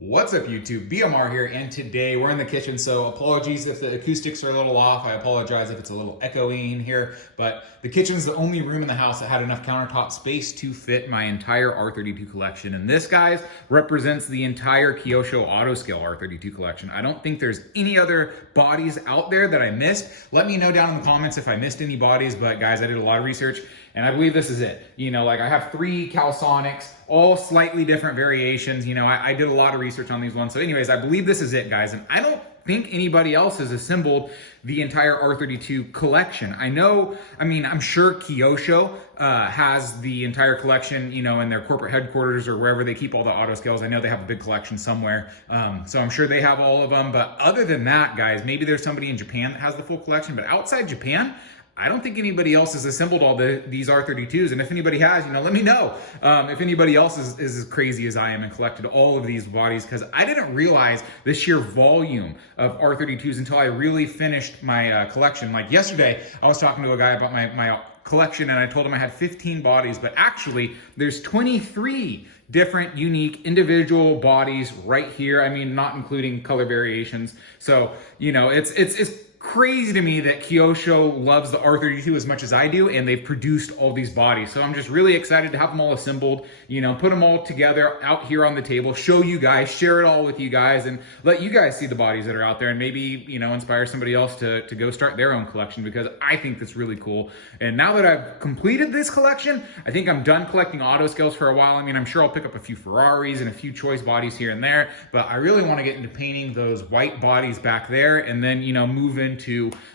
What's up YouTube, BMR here, and today we're in the kitchen, so apologies if the acoustics are a little off. I apologize if it's a little echoey in here, but the kitchen's the only room in the house that had enough countertop space to fit my entire R32 collection. And this, guys, represents the entire Kyosho Autoscale R32 collection. I don't think there's any other bodies out there that I missed. Let me know down in the comments if I missed any bodies, but guys, I did a lot of research and I believe this is it. You know, like I have 3 Calisonics, all slightly different variations. You know, I did a lot of research on these ones. So anyways, I believe this is it, guys. And I don't think anybody else has assembled the entire R32 collection. I'm sure Kyosho has the entire collection, you know, in their corporate headquarters or wherever they keep all the Autoscales. I know they have a big collection somewhere. So I'm sure they have all of them. But other than that, guys, maybe there's somebody in Japan that has the full collection. But outside Japan, I don't think anybody else has assembled all these R32s, and if anybody has, you know, let me know. If anybody else is as crazy as I am and collected all of these bodies, because I didn't realize the sheer volume of R32s until I really finished my collection. Like yesterday, I was talking to a guy about my collection, and I told him I had 15 bodies, but actually there's 23 different unique individual bodies right here. I mean, not including color variations. So, you know, it's crazy to me that Kyosho loves the R32 as much as I do, and they've produced all these bodies. So I'm just really excited to have them all assembled, you know, put them all together out here on the table, show you guys, share it all with you guys, and let you guys see the bodies that are out there, and maybe, you know, inspire somebody else to go start their own collection, because I think that's really cool. And now that I've completed this collection, I think I'm done collecting Autoscales for a while. I mean, I'm sure I'll pick up a few Ferraris and a few choice bodies here and there, but I really want to get into painting those white bodies back there, and then, you know, move into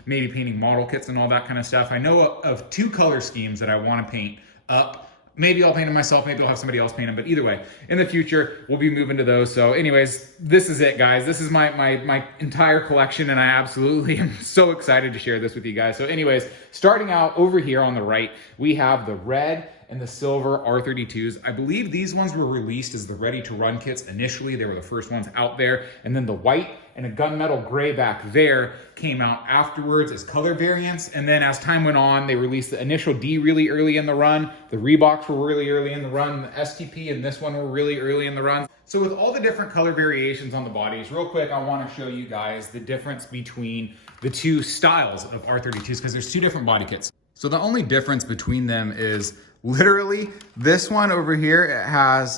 maybe painting model kits and all that kind of stuff. I know of 2 color schemes that I want to paint up. Maybe I'll paint them myself, maybe I'll have somebody else paint them, but either way, in the future, we'll be moving to those. So anyways, this is it, guys. This is my entire collection, and I absolutely am so excited to share this with you guys. So anyways, starting out over here on the right, we have the red and the silver R32s. I believe these ones were released as the ready to run kits initially. They were the first ones out there. And then the white and a gunmetal gray back there came out afterwards as color variants. And then as time went on, they released the initial D really early in the run. The Reeboks were really early in the run. The STP and this one were really early in the run. So with all the different color variations on the bodies, real quick, I want to show you guys the difference between the 2 styles of R32s, because there's 2 different body kits. So the only difference between them is literally this one over here.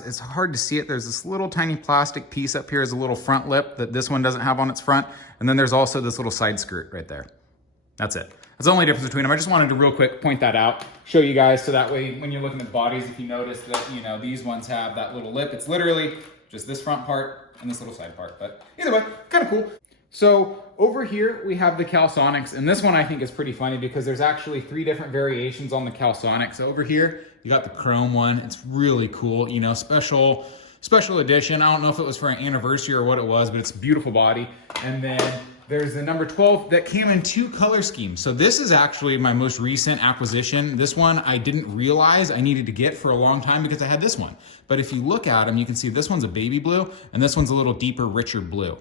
It's hard to see it. There's this little tiny plastic piece up here as a little front lip that this one doesn't have on its front. And then there's also this little side skirt right there. That's it. That's the only difference between them. I just wanted to real quick point that out, show you guys, so that way when you're looking at bodies, if you notice that, you know, these ones have that little lip, it's literally just this front part and this little side part. But either way, kind of cool. So over here, we have the Calisonics, and this one I think is pretty funny because there's actually 3 different variations on the Calisonics. So over here, you got the chrome one. It's really cool, you know, special edition. I don't know if it was for an anniversary or what it was, but it's a beautiful body. And then there's the number 12 that came in 2 color schemes. So this is actually my most recent acquisition. This one I didn't realize I needed to get for a long time because I had this one. But if you look at them, you can see this one's a baby blue and this one's a little deeper, richer blue.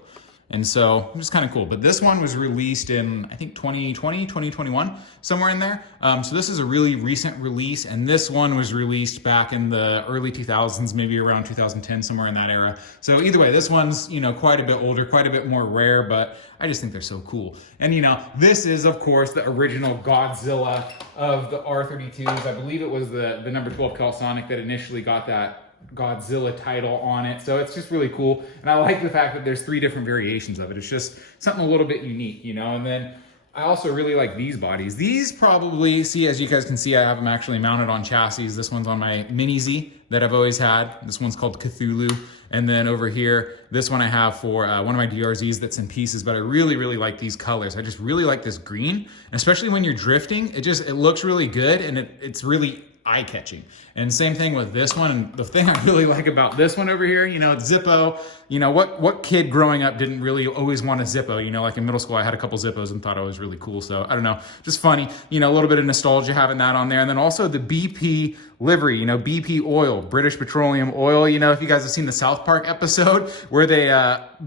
And so it's kind of cool. But this one was released in, I think, 2020, 2021, somewhere in there. So this is a really recent release. And this one was released back in the early 2000s, maybe around 2010, somewhere in that era. So either way, this one's, you know, quite a bit older, quite a bit more rare, but I just think they're so cool. And, you know, this is, of course, the original Godzilla of the R32s. I believe it was the number 12 Calisonic that initially got that Godzilla title on it. So it's just really cool. And I like the fact that there's 3 different variations of it. It's just something a little bit unique, you know. And then I also really like these bodies. These probably, see, as you guys can see, I have them actually mounted on chassis. This one's on my Mini Z that I've always had. This one's called Cthulhu. And then over here, this one I have for one of my DRZs that's in pieces, but I really, really like these colors. I just really like this green, and especially when you're drifting, it looks really good, and it's really eye-catching. And same thing with this one. And the thing I really like about this one over here, you know, it's Zippo. You know, what kid growing up didn't really always want a Zippo? You know, like in middle school, I had a couple Zippos and thought I was really cool. So I don't know, just funny, you know, a little bit of nostalgia having that on there. And then also the BP livery, you know, BP oil, British Petroleum Oil. You know, if you guys have seen the South Park episode where they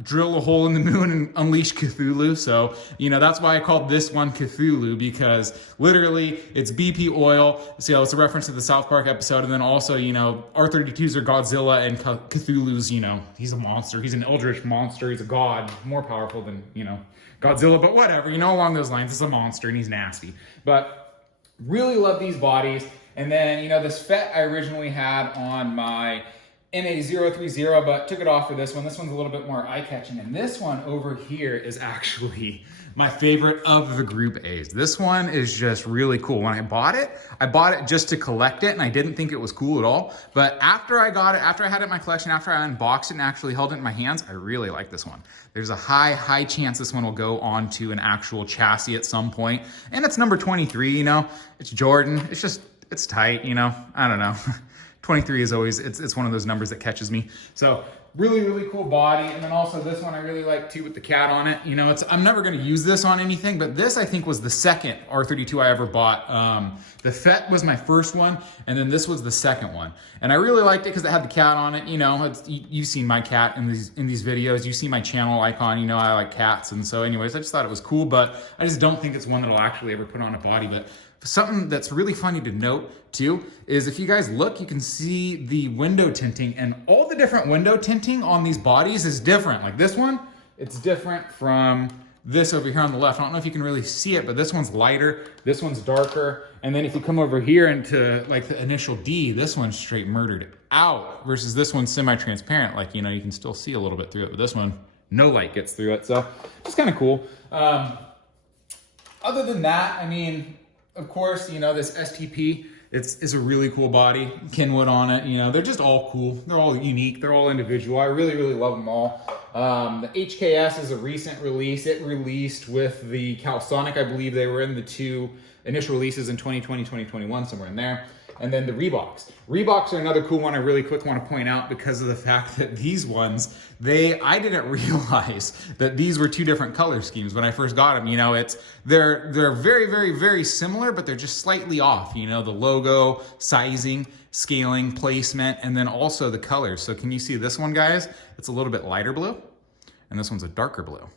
drill a hole in the moon and unleash Cthulhu. So, you know, that's why I called this one Cthulhu, because literally it's BP oil. So it's a reference to the South Park episode, and then also, you know, R32s are Godzilla, and Cthulhu's, you know, he's a monster. He's an eldritch monster. He's a god, more powerful than, you know, Godzilla, but whatever, you know, along those lines. It's a monster and he's nasty. But really love these bodies. And then, you know, this FET I originally had on my NA030, but took it off for this one. This one's a little bit more eye-catching. And this one over here is actually my favorite of the Group A's. This one is just really cool. When I bought it just to collect it, and I didn't think it was cool at all. But after I got it, after I had it in my collection, after I unboxed it and actually held it in my hands, I really like this one. There's a high chance this one will go onto an actual chassis at some point. And it's number 23, you know, it's Jordan. It's just, it's tight, you know, I don't know. 23 is always, it's one of those numbers that catches me. So really cool body. And then also this one I really like too with the cat on it. You know, I'm never gonna use this on anything, but this I think was the second R32 I ever bought. The FET was my first one, and then this was the second one. And I really liked it because it had the cat on it. You know, you've seen my cat in these videos. You see my channel icon, you know, I like cats. And so anyways, I just thought it was cool, but I just don't think it's one that I'll actually ever put on a body. But something that's really funny to note too is if you guys look, you can see the window tinting, and all the different window tinting on these bodies is different. Like this one, it's different from this over here on the left. I don't know if you can really see it, but this one's lighter, this one's darker. And then if you come over here into like the initial D, this one's straight murdered out versus this one's semi-transparent. Like, you know, you can still see a little bit through it, but this one, no light gets through it. So it's kind of cool. Other than that, I mean, of course, you know, this STP, it's a really cool body, Kenwood on it. You know, they're just all cool. They're all unique. They're all individual. I really love them all. The HKS is a recent release. It released with the Calisonic. I believe they were in the two initial releases in 2020, 2021, somewhere in there. And then the Reeboks. Reeboks are another cool one I really quick want to point out because of the fact that these ones, I didn't realize that these were two different color schemes when I first got them. You know, they're very similar, but they're just slightly off. You know, the logo, sizing, scaling, placement, and then also the colors. So can you see this one, guys? It's a little bit lighter blue, and this one's a darker blue.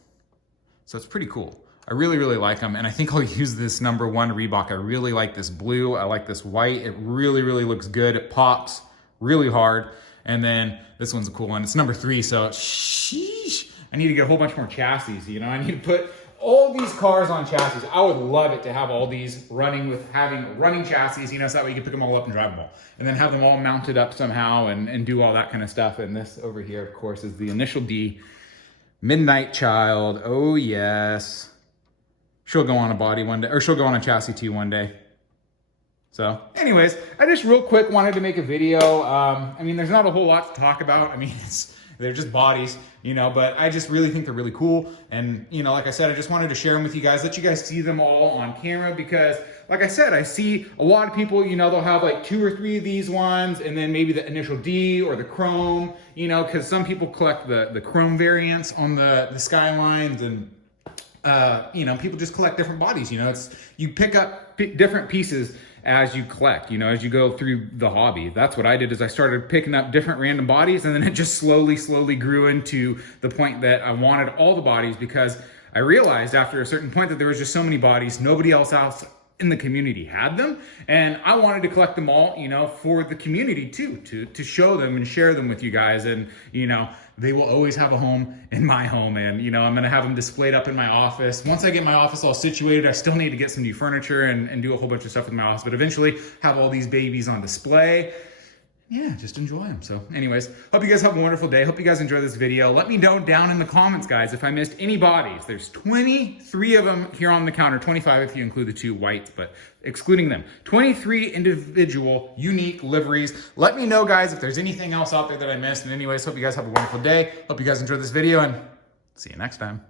So it's pretty cool. I really like them, and I think I'll use this number 1 Reebok. I really like this blue. I like this white. It really looks good. It pops really hard. And then this one's a cool one. It's number 3, so sheesh. I need to get a whole bunch more chassis, you know? I need to put all these cars on chassis. I would love it to have all these running with having running chassis, you know, so that way you can pick them all up and drive them all. And then have them all mounted up somehow and do all that kind of stuff. And this over here, of course, is the initial D. Midnight Child. Oh, yes. She'll go on a body one day, or she'll go on a chassis too one day. So anyways, I just real quick wanted to make a video. I mean, there's not a whole lot to talk about. I mean, they're just bodies, you know, but I just really think they're really cool. And, you know, like I said, I just wanted to share them with you guys, let you guys see them all on camera, because like I said, I see a lot of people, you know, they'll have like 2 or 3 of these ones, and then maybe the initial D or the chrome, you know, because some people collect the chrome variants on the Skylines, and you know, people just collect different bodies. You know, you pick up different pieces as you collect, you know, as you go through the hobby. That's what I did, is I started picking up different random bodies, and then it just slowly grew into the point that I wanted all the bodies, because I realized after a certain point that there was just so many bodies, nobody else in the community had them, and I wanted to collect them all, you know, for the community too, to show them and share them with you guys. And, you know, they will always have a home in my home, and, you know, I'm gonna have them displayed up in my office. Once I get my office all situated, I still need to get some new furniture and do a whole bunch of stuff with my office, but eventually have all these babies on display. Yeah, just enjoy them. So anyways, hope you guys have a wonderful day. Hope you guys enjoy this video. Let me know down in the comments, guys, if I missed any bodies. There's 23 of them here on the counter, 25 if you include the 2 whites, but excluding them. 23 individual unique liveries. Let me know, guys, if there's anything else out there that I missed. And anyways, hope you guys have a wonderful day. Hope you guys enjoyed this video, and see you next time.